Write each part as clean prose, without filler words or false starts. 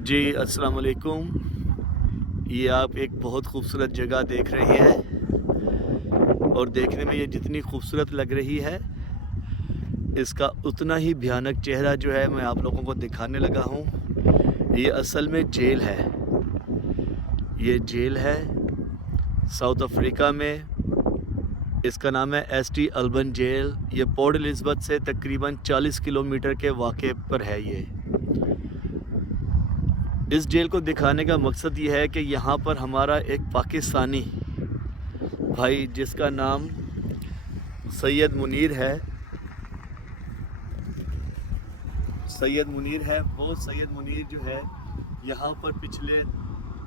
जी, अस्सलाम वालेकुम। ये आप एक बहुत खूबसूरत जगह देख रहे हैं और देखने में ये जितनी खूबसूरत लग रही है, इसका उतना ही भयानक चेहरा जो है मैं आप लोगों को दिखाने लगा हूँ। ये असल में जेल है। ये जेल है साउथ अफ्रीका में। इसका नाम है एसटी अल्बन जेल। ये पोर्ट एलिज़ाबेथ से तकरीबन 40 किलोमीटर के वाक़े पर है ये। इस जेल को दिखाने का मकसद ये है कि यहाँ पर हमारा एक पाकिस्तानी भाई जिसका नाम सैयद मुनीर है, वो सैयद मुनीर जो है यहाँ पर पिछले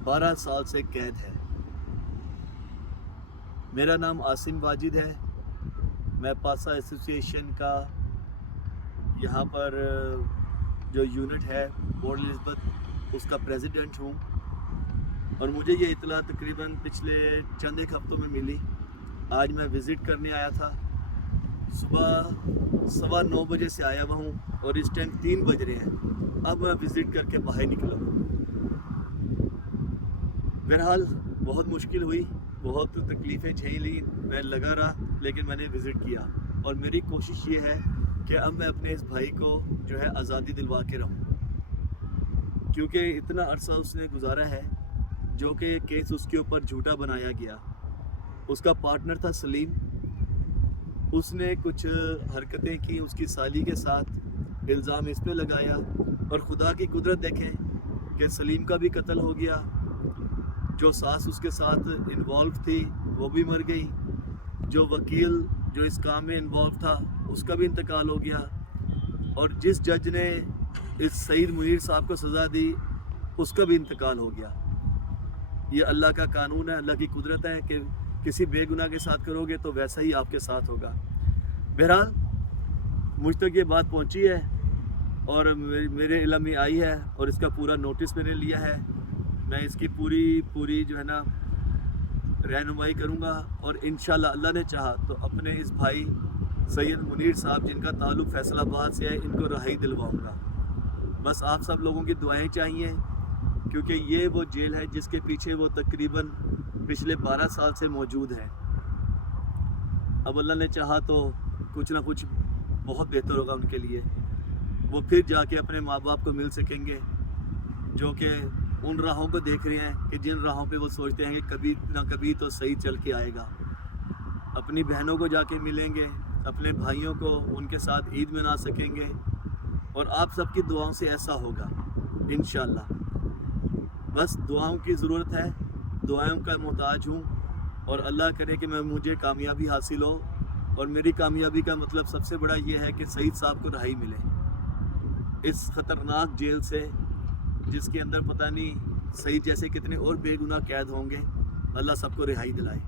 12 साल से कैद है। मेरा नाम आसिम वाजिद है। मैं पासा एसोसिएशन का यहाँ पर जो यूनिट है पोर्ट एलिज़ाबेथ उसका प्रेसिडेंट हूँ और मुझे ये इतला तकरीबन पिछले चंद एक हफ्तों में मिली। आज मैं विज़िट करने आया था। सुबह 9:15 बजे से आया हुआ हूँ और इस टाइम 3 बज रहे हैं। अब मैं विज़िट करके बाहर निकला हूँ। बहरहाल बहुत मुश्किल हुई, बहुत तकलीफ़ें झेली, मैं लगा रहा, लेकिन मैंने विज़िट किया और मेरी कोशिश ये है कि अब मैं अपने इस भाई को जो है आज़ादी दिलवा के रहूँ, क्योंकि इतना अरसा उसने गुजारा है जो कि केस उसके ऊपर झूठा बनाया गया। उसका पार्टनर था सलीम, उसने कुछ हरकतें की उसकी साली के साथ, इल्ज़ाम इस पे लगाया और खुदा की कुदरत देखें कि सलीम का भी कत्ल हो गया। जो सास उसके साथ इन्वॉल्व थी वो भी मर गई। जो वकील जो इस काम में इन्वॉल्व था उसका भी इंतकाल हो गया और जिस जज ने इस सईद मुनीर साहब को सज़ा दी उसका भी इंतकाल हो गया। ये अल्लाह का कानून है, अल्लाह की कुदरत है कि किसी बेगुनाह के साथ करोगे तो वैसा ही आपके साथ होगा। बहरहाल मुझ तक ये बात पहुंची है और मेरे इल्म में आई है और इसका पूरा नोटिस मैंने लिया है। मैं इसकी पूरी जो है ना रहनुमाई करूँगा और इंशाल्लाह अल्लाह ने चाहा तो अपने इस भाई सैयद मुनीर साहब जिनका ताल्लुक़ फैसलाबाद से है, इनको रहाई दिलवाऊँगा। बस आप सब लोगों की दुआएं चाहिए, क्योंकि ये वो जेल है जिसके पीछे वो तकरीबन पिछले 12 साल से मौजूद है। अब अल्लाह ने चाहा तो कुछ ना कुछ बहुत बेहतर होगा उनके लिए। वो फिर जाके अपने माँ बाप को मिल सकेंगे जो कि उन राहों को देख रहे हैं कि जिन राहों पे वो सोचते हैं कि कभी ना कभी तो सही चल के आएगा। अपनी बहनों को जाके मिलेंगे, अपने भाइयों को उनके साथ ईद मना सकेंगे और आप सबकी दुआओं से ऐसा होगा इंशाल्लाह। बस दुआओं की ज़रूरत है, दुआओं का मोहताज हूँ और अल्लाह करे कि मुझे कामयाबी हासिल हो। और मेरी कामयाबी का मतलब सबसे बड़ा ये है कि सईद साहब को रहाई मिले इस ख़तरनाक जेल से, जिसके अंदर पता नहीं सईद जैसे कितने और बेगुनाह कैद होंगे। अल्लाह सबको रिहाई दिलाए।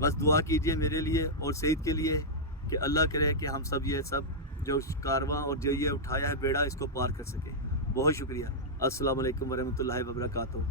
बस दुआ कीजिए मेरे लिए और सईद के लिए कि अल्लाह करे कि हम सब ये सब जो कारवां और जो ये उठाया है बेड़ा इसको पार कर सके। बहुत शुक्रिया। अस्सलाम वालेकुम वरहमतुल्लाहि वबरकातुहू।